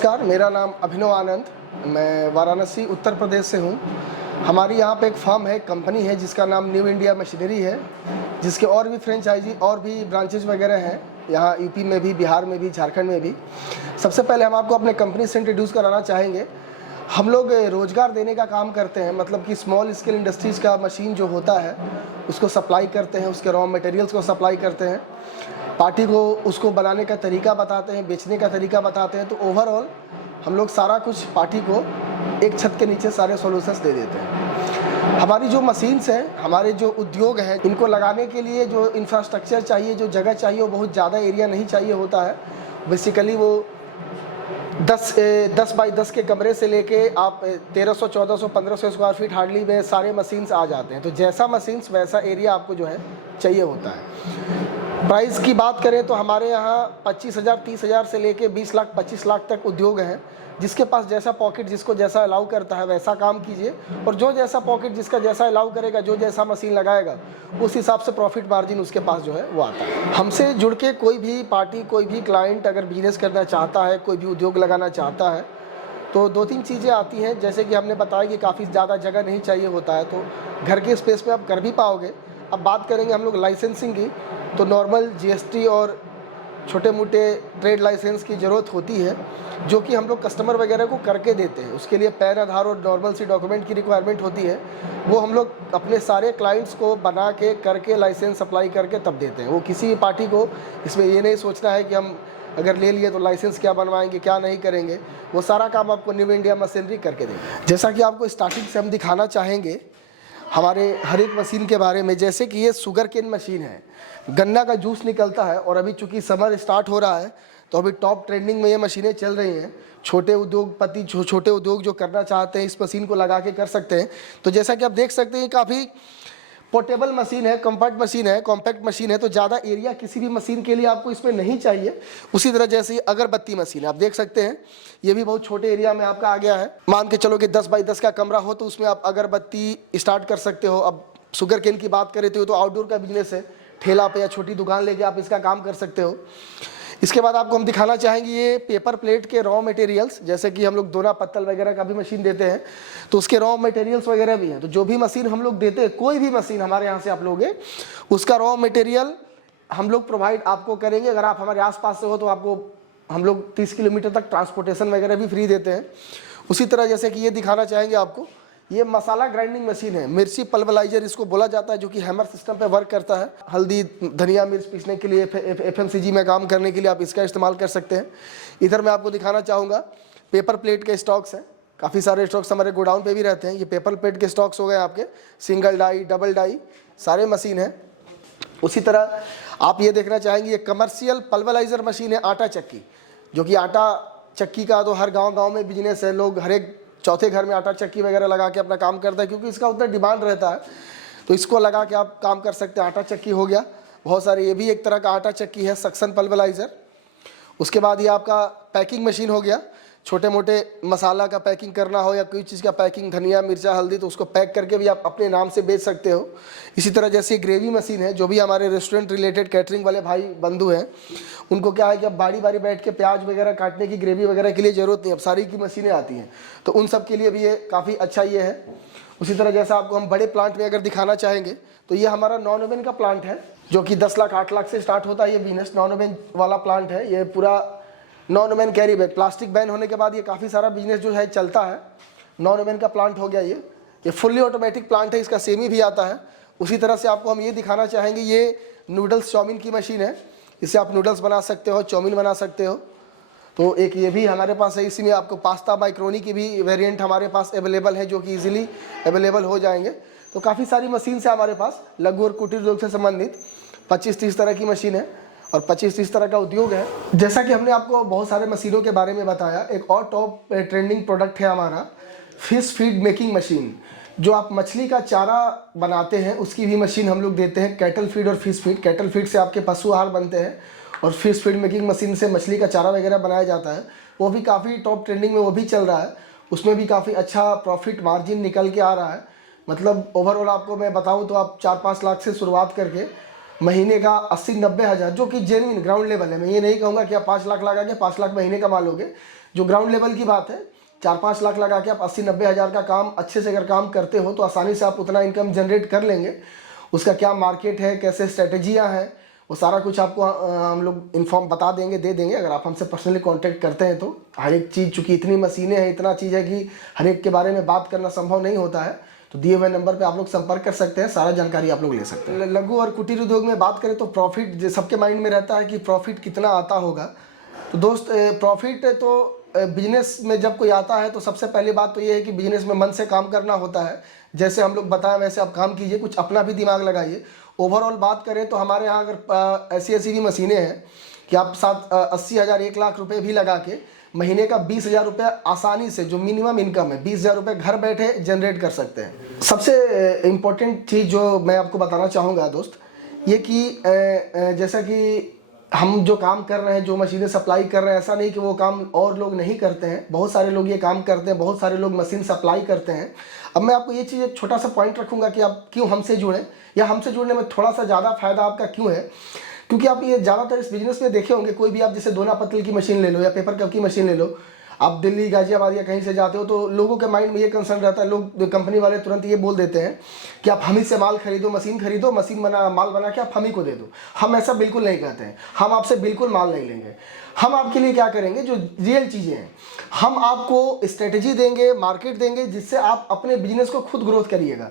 नमस्कार, मेरा नाम अभिनव आनंद, मैं वाराणसी उत्तर प्रदेश से हूँ। हमारी यहाँ पे एक फार्म है, कंपनी है जिसका नाम न्यू इंडिया मशीनरी है, जिसके और भी फ्रेंचाइजी और भी ब्रांचेज वगैरह हैं यहाँ यूपी में भी, बिहार में भी, झारखंड में भी। सबसे पहले हम आपको अपने कंपनी से इंट्रोड्यूस कराना चाहेंगे। हम लोग रोज़गार देने का काम करते हैं, मतलब कि स्मॉल स्केल इंडस्ट्रीज़ का मशीन जो होता है उसको सप्लाई करते हैं, उसके रॉ मटेरियल्स को सप्लाई करते हैं, पार्टी को उसको बनाने का तरीका बताते हैं, बेचने का तरीका बताते हैं। तो ओवरऑल हम लोग सारा कुछ पार्टी को एक छत के नीचे सारे सॉल्यूशंस दे देते हैं। हमारी जो मशीन्स हैं, हमारे जो उद्योग हैं, इनको लगाने के लिए जो इंफ्रास्ट्रक्चर चाहिए, जो जगह चाहिए, वो बहुत ज़्यादा एरिया नहीं चाहिए होता है। बेसिकली वो 10 बाई 10 के कमरे से लेके आप 1300, 1400, 1500 स्क्वायर फीट हार्डली में सारे मशीन्स आ जाते हैं। तो जैसा मशीन्स वैसा एरिया आपको जो है चाहिए होता है। प्राइस की बात करें तो हमारे यहाँ 25,000, 30,000 से लेके 20 लाख, 25 लाख तक उद्योग हैं। जिसके पास जैसा पॉकेट, जिसको जैसा अलाउ करता है वैसा काम कीजिए, और जो जैसा पॉकेट जिसका जैसा अलाउ करेगा, जो जैसा मशीन लगाएगा, उस हिसाब से प्रॉफिट मार्जिन उसके पास जो है वो आता है। हमसे जुड़ के कोई भी पार्टी, कोई भी क्लाइंट अगर बिजनेस करना चाहता है, कोई भी उद्योग लगाना चाहता है, तो 2-3 चीज़ें आती हैं। जैसे कि हमने बताया कि काफ़ी ज़्यादा जगह नहीं चाहिए होता है, तो घर के स्पेस में आप कर भी पाओगे। अब बात करेंगे हम लोग लाइसेंसिंग की, तो नॉर्मल जीएसटी और छोटे मोटे ट्रेड लाइसेंस की ज़रूरत होती है, जो कि हम लोग कस्टमर वगैरह को करके देते हैं। उसके लिए पैन, आधार और नॉर्मल सी डॉक्यूमेंट की रिक्वायरमेंट होती है। वो हम लोग अपने सारे क्लाइंट्स को बना के करके लाइसेंस सप्लाई करके तब देते हैं। वो किसी भी पार्टी को इसमें ये नहीं सोचना है कि हम अगर ले लिए तो लाइसेंस क्या बनवाएंगे, क्या नहीं करेंगे। वो सारा काम आपको न्यू इंडिया मशीनरी करके देंगे। जैसा कि आपको स्टार्टिंग से हम दिखाना चाहेंगे हमारे हर एक मशीन के बारे में। जैसे कि ये शुगर केन मशीन है, गन्ना का जूस निकलता है, और अभी चूंकि समर स्टार्ट हो रहा है तो अभी टॉप ट्रेंडिंग में ये मशीनें चल रही हैं। छोटे उद्योगपति, छोटे उद्योग जो करना चाहते हैं, इस मशीन को लगा के कर सकते हैं। तो जैसा कि आप देख सकते हैं, काफ़ी पोर्टेबल मशीन है, कॉम्पैक्ट मशीन है, कॉम्पैक्ट मशीन है, तो ज़्यादा एरिया किसी भी मशीन के लिए आपको इसमें नहीं चाहिए। उसी तरह जैसे ये अगरबत्ती मशीन है, आप देख सकते हैं, ये भी बहुत छोटे एरिया में आपका आ गया है। मान के चलो कि 10 बाई 10 का कमरा हो तो उसमें आप अगरबत्ती स्टार्ट कर सकते हो। अब शुगर केन की बात करें तो आउटडोर का बिजनेस है, ठेला पे या छोटी दुकान लेके आप इसका काम कर सकते हो। इसके बाद आपको हम दिखाना चाहेंगे ये पेपर प्लेट के रॉ मटेरियल्स। जैसे कि हम लोग दोना पत्तल वगैरह का भी मशीन देते हैं, तो उसके रॉ मटेरियल्स वगैरह भी हैं। तो जो भी मशीन हम लोग देते हैं, कोई भी मशीन हमारे यहाँ से आप लोगे, उसका रॉ मटेरियल हम लोग प्रोवाइड आपको करेंगे। अगर आप हमारे आसपास से हो तो आपको हम लोग 30 किलोमीटर तक ट्रांसपोर्टेशन वगैरह भी फ्री देते हैं। उसी तरह जैसे कि ये दिखाना चाहेंगे आपको, ये मसाला ग्राइंडिंग मशीन है, मिर्ची पल्वराइजर इसको बोला जाता है, जो कि हैमर सिस्टम पे वर्क करता है। हल्दी, धनिया, मिर्च पीसने के लिए, एफएमसीजी में काम करने के लिए आप इसका इस्तेमाल कर सकते हैं। इधर मैं आपको दिखाना चाहूँगा पेपर प्लेट के स्टॉक्स हैं। काफ़ी सारे स्टॉक्स हमारे गोडाउन पे भी रहते हैं। ये पेपर प्लेट के स्टॉक्स हो गए आपके, सिंगल डाई, डबल डाई, सारे मशीन है। उसी तरह आप ये देखना चाहेंगे, ये कमर्शियल पल्वराइजर मशीन है, आटा चक्की, जो कि आटा चक्की का तो हर गाँव में बिजनेस है। लोग हर एक चौथे घर में आटा चक्की वगैरह लगा के अपना काम करता है, क्योंकि इसका उतना डिमांड रहता है। तो इसको लगा के आप काम कर सकते हैं। आटा चक्की हो गया, बहुत सारे, ये भी एक तरह का आटा चक्की है, सक्शन पल्वराइजर। उसके बाद ये आपका पैकिंग मशीन हो गया, छोटे मोटे मसाला का पैकिंग करना हो या कोई चीज़ का पैकिंग, धनिया, मिर्चा, हल्दी, तो उसको पैक करके भी आप अपने नाम से बेच सकते हो। इसी तरह जैसे ग्रेवी मशीन है, जो भी हमारे रेस्टोरेंट रिलेटेड कैटरिंग वाले भाई बंधु हैं, उनको क्या है कि अब बारी बारी बैठ के प्याज वगैरह काटने की, ग्रेवी वगैरह के लिए ज़रूरत नहीं, अब सारी की मशीनें आती हैं, तो उन सब के लिए भी ये काफ़ी अच्छा ये है। उसी तरह जैसा आपको हम बड़े प्लांट में अगर दिखाना चाहेंगे, तो ये हमारा नॉन ओवन का प्लांट है, जो कि 10 लाख, 8 लाख से स्टार्ट होता है। ये बिजनेस नॉन ओवन वाला प्लांट है। ये पूरा non oven carry bag, plastic ban होने के बाद ये काफ़ी सारा बिजनेस जो है चलता है। नॉन ओवन का प्लांट हो गया ये फुल्ली ऑटोमेटिक प्लांट है, इसका सेमी भी आता है। उसी तरह से आपको हम ये दिखाना चाहेंगे, ये नूडल्स चाउमीन की मशीन है। इससे आप नूडल्स बना सकते हो, चाउमीन बना सकते हो। तो एक ये भी हमारे पास है। इसी में आपको पास्ता, माइक्रोनी की भी वेरिएंट हमारे पास अवेलेबल है, जो कि इजीली अवेलेबल हो जाएंगे। तो काफ़ी सारी मशीन है हमारे पास, लघु और कुटीर उद्योग से संबंधित 25-30 तरह की मशीन है और 25-30 तरह का उद्योग है। जैसा कि हमने आपको बहुत सारे मशीनों के बारे में बताया, एक और टॉप ट्रेंडिंग प्रोडक्ट है हमारा फिश फीड मेकिंग मशीन। जो आप मछली का चारा बनाते हैं, उसकी भी मशीन हम लोग देते हैं। कैटल फीड और फिश फीड, कैटल फीड से आपके पशु आहार बनते हैं, और फिश फीड मेकिंग मशीन से मछली का चारा वगैरह बनाया जाता है। वो भी काफ़ी टॉप ट्रेंडिंग में वो भी चल रहा है। उसमें भी काफ़ी अच्छा प्रॉफिट मार्जिन निकल के आ रहा है। मतलब ओवरऑल आपको मैं बताऊं तो आप 4-5 लाख से शुरुआत करके महीने का 80-90 हज़ार, जो कि जेन्युइन ग्राउंड लेवल है। मैं ये नहीं कहूँगा कि आप 5 लाख लगा के 5 लाख महीने का माल लोगे, जो ग्राउंड लेवल की बात है 4-5 लाख लगा के आप 80-90 हज़ार का काम अच्छे से अगर काम करते हो तो आसानी से आप उतना इनकम जनरेट कर लेंगे। उसका क्या मार्केट है, कैसे स्ट्रेटजियाँ हैं, वो सारा कुछ आपको हम लोग इन्फॉर्म बता देंगे, दे देंगे अगर आप हमसे पर्सनली कांटेक्ट करते हैं तो। हर एक चीज़, चूँकि इतनी मशीनें हैं, इतना चीज़ है कि हर एक के बारे में बात करना संभव नहीं होता है, तो दिए हुए नंबर पे आप लोग संपर्क कर सकते हैं, सारा जानकारी आप लोग ले सकते हैं। लघु और कुटीर उद्योग में बात करें तो प्रॉफिट सबके माइंड में रहता है कि प्रॉफिट कितना आता होगा। तो दोस्त, प्रॉफिट तो बिजनेस में जब कोई आता है तो सबसे पहली बात तो ये है कि बिजनेस में मन से काम करना होता है। जैसे हम लोग बताएं वैसे आप काम कीजिए, कुछ अपना भी दिमाग लगाइए। ओवरऑल बात करें तो हमारे यहाँ अगर ऐसी भी मशीनें हैं कि आप 80,000 1 लाख रुपए भी लगा के महीने का 20,000 रुपये आसानी से, जो मिनिमम इनकम है 20,000 रुपये घर बैठे जनरेट कर सकते हैं। सबसे इम्पोर्टेंट चीज़ जो मैं आपको बताना चाहूँगा दोस्त, ये कि जैसा कि हम जो काम कर रहे हैं, जो मशीनें सप्लाई कर रहे हैं, ऐसा नहीं कि वो काम और लोग नहीं करते हैं, बहुत सारे लोग ये काम करते हैं, बहुत सारे लोग मशीन सप्लाई करते हैं। अब मैं आपको ये चीज़ एक छोटा सा पॉइंट रखूँगा कि आप क्यों हमसे जुड़ें, या हमसे जुड़ने में थोड़ा सा ज़्यादा फायदा आपका क्यों है। क्योंकि आप ये ज़्यादातर इस बिजनेस में देखे होंगे, कोई भी आप जैसे दोना पत्तल की मशीन ले लो या पेपर कप की मशीन ले लो, आप दिल्ली, गाजियाबाद या कहीं से जाते हो तो लोगों के माइंड में ये कंसर्न रहता है, लोग कंपनी वाले तुरंत ये बोल देते हैं कि आप हम ही से माल खरीदो, मशीन माल बना के आप हम ही को दे दो। हम ऐसा बिल्कुल नहीं कहते हैं, हम आपसे बिल्कुल माल नहीं लेंगे। हम आपके लिए क्या करेंगे, जो रियल चीज़ें हैं, हम आपको स्ट्रेटेजी देंगे, मार्केट देंगे, जिससे आप अपने बिजनेस को खुद ग्रोथ करिएगा।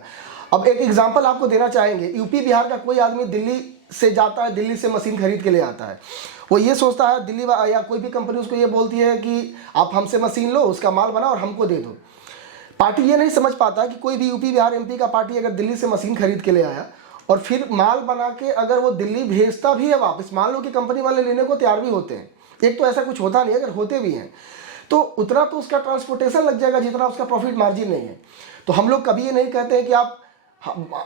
अब एक एग्जांपल आपको देना चाहेंगे, यूपी बिहार का कोई आदमी दिल्ली से जाता है, दिल्ली से मशीन खरीद के ले आता है, वो ये सोचता है दिल्ली या कोई भी कंपनी उसको ये बोलती है कि आप हमसे मशीन लो, उसका माल बनाओ और हमको दे दो। पार्टी ये नहीं समझ पाता कि कोई भी यूपी बिहार एमपी का पार्टी अगर दिल्ली से मशीन खरीद के ले आया और फिर माल बना के अगर वो दिल्ली भेजता भी है वापस, मान लो कि कंपनी वाले लेने को तैयार भी होते हैं, एक तो ऐसा कुछ होता नहीं, अगर होते भी हैं तो उतना तो उसका ट्रांसपोर्टेशन लग जाएगा जितना उसका प्रॉफिट मार्जिन नहीं है। तो हम लोग कभी ये नहीं कहते हैं कि आप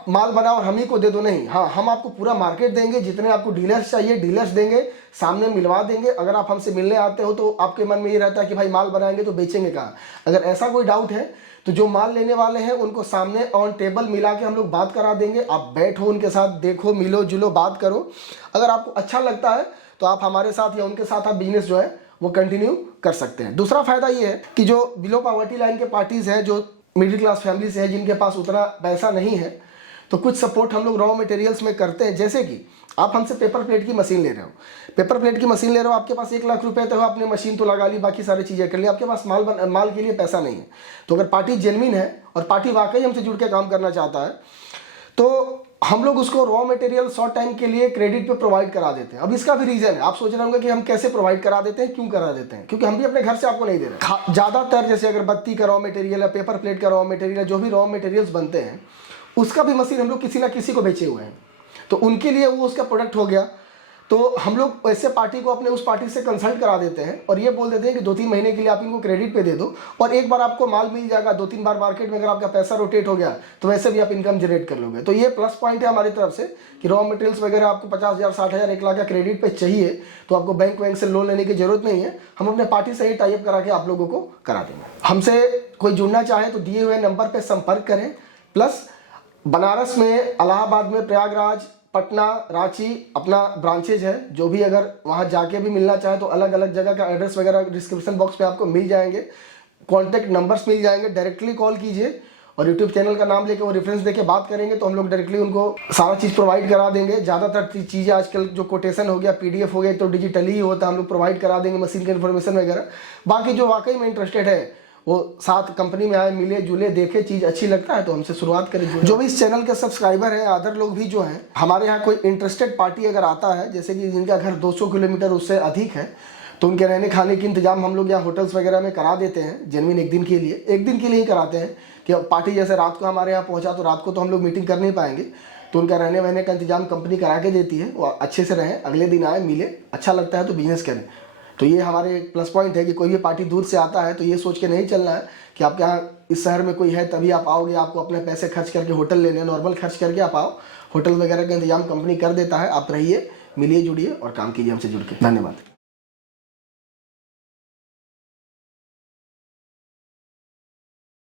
माल बनाओ और हम ही को दे दो, नहीं। हाँ, हम आपको पूरा मार्केट देंगे, जितने आपको डीलर्स चाहिए डीलर्स देंगे, सामने मिलवा देंगे। अगर आप हमसे मिलने आते हो तो आपके मन में ये रहता है कि भाई माल बनाएंगे तो बेचेंगे कहाँ। अगर ऐसा कोई डाउट है तो जो माल लेने वाले हैं उनको सामने ऑन टेबल मिला के हम लोग बात करा देंगे। आप बैठो, उनके साथ देखो, मिलो जुलो, बात करो। अगर आपको अच्छा लगता है तो आप हमारे साथ या उनके साथ आप बिजनेस जो है वो कंटिन्यू कर सकते हैं। दूसरा फायदा ये है कि जो बिलो पॉवर्टी लाइन के पार्टीज हैं, जो मिडिल क्लास फैमिली से है, जिनके पास उतना पैसा नहीं है, तो कुछ सपोर्ट हम लोग रॉ मटेरियल्स में करते हैं। जैसे कि आप हमसे पेपर प्लेट की मशीन ले रहे हो, आपके पास 1 लाख रुपए तो है, आपने मशीन तो लगा ली, बाकी सारी चीज़ें कर ली, आपके पास माल के लिए पैसा नहीं है। तो अगर पार्टी जेन्युइन है और पार्टी वाकई हमसे जुड़ के काम करना चाहता है तो हम लोग उसको रॉ मटेरियल शॉर्ट टाइम के लिए क्रेडिट पे प्रोवाइड करा देते हैं। अब इसका भी रीज़न है, आप सोच रहे होंगे कि हम कैसे प्रोवाइड करा देते हैं, क्यों करा देते हैं, क्योंकि हम भी अपने घर से आपको नहीं दे रहे। ज़्यादातर जैसे अगरबत्ती का रॉ मटेरियल है, पेपर प्लेट का रॉ मटेरियल है, जो भी रॉ मटेरियल्स बनते हैं उसका भी मशीन हम लोग किसी ना किसी को बेचे हुए हैं, तो उनके लिए वो उसका प्रोडक्ट हो गया। तो हम लोग ऐसे पार्टी को अपने उस पार्टी से कंसल्ट करा देते हैं और ये बोल देते हैं कि 2-3 महीने के लिए आप इनको क्रेडिट पे दे दो और एक बार आपको माल मिल जाएगा। 2-3 बार मार्केट में अगर आपका पैसा रोटेट हो गया तो वैसे भी आप इनकम जनरेट कर लोगे। तो ये प्लस पॉइंट है हमारी तरफ से कि रॉ मटेरियल्स वगैरह आपको 50,000, 60,000, 1 लाख का क्रेडिट पे चाहिए तो आपको बैंक से लोन लेने की जरूरत नहीं है। हम अपने पार्टी से ही टाइप करा के आप लोगों को करा देंगे। हमसे कोई जुड़ना चाहे तो दिए हुए नंबर पर संपर्क करें। प्लस बनारस में, इलाहाबाद में, प्रयागराज, पटना, रांची अपना ब्रांचेज है। जो भी अगर वहाँ जाके भी मिलना चाहे तो अलग अलग जगह का एड्रेस वगैरह डिस्क्रिप्शन बॉक्स में आपको मिल जाएंगे, कॉन्टैक्ट नंबर्स मिल जाएंगे। डायरेक्टली कॉल कीजिए और यूट्यूब चैनल का नाम लेके वो रेफरेंस देके बात करेंगे तो हम लोग डायरेक्टली उनको सारा चीज़ प्रोवाइड करा देंगे। ज़्यादातर चीज़ें आजकल जो कोटेशन हो गया, PDF हो गया, तो डिजिटली ही होता है, हम लोग प्रोवाइड करा देंगे मशीन की इन्फॉर्मेशन वगैरह। बाकी जो वाकई में इंटरेस्टेड है वो साथ कंपनी में आए, मिले जुले, देखे, चीज़ अच्छी लगता है तो हमसे शुरुआत करें। जो भी इस चैनल के सब्सक्राइबर हैं, अदर लोग भी जो हैं, हमारे यहाँ कोई इंटरेस्टेड पार्टी अगर आता है, जैसे कि जिनका घर 200 किलोमीटर उससे अधिक है, तो उनके रहने खाने की इंतजाम हम लोग यहाँ होटल्स वगैरह में करा देते हैं। जेन्युइन एक दिन के लिए ही कराते हैं कि पार्टी जैसे रात को हमारे यहाँ पहुँचा तो रात को तो हम लोग मीटिंग कर नहीं पाएंगे, तो उनका रहने वहने का इंतजाम कंपनी करा के देती है। वो अच्छे से रहें, अगले दिन आए, मिले, अच्छा लगता है तो बिजनेस करें। तो ये हमारे प्लस पॉइंट है कि कोई भी पार्टी दूर से आता है तो ये सोच के नहीं चलना है कि आपके यहाँ इस शहर में कोई है तभी आप आओगे, आपको अपने पैसे खर्च करके होटल लेने, नॉर्मल खर्च करके आप आओ। होटल वगैरह का इंतजाम कंपनी कर देता है। आप रहिए, मिलिए, जुड़िए और काम कीजिए हमसे जुड़ के। धन्यवाद।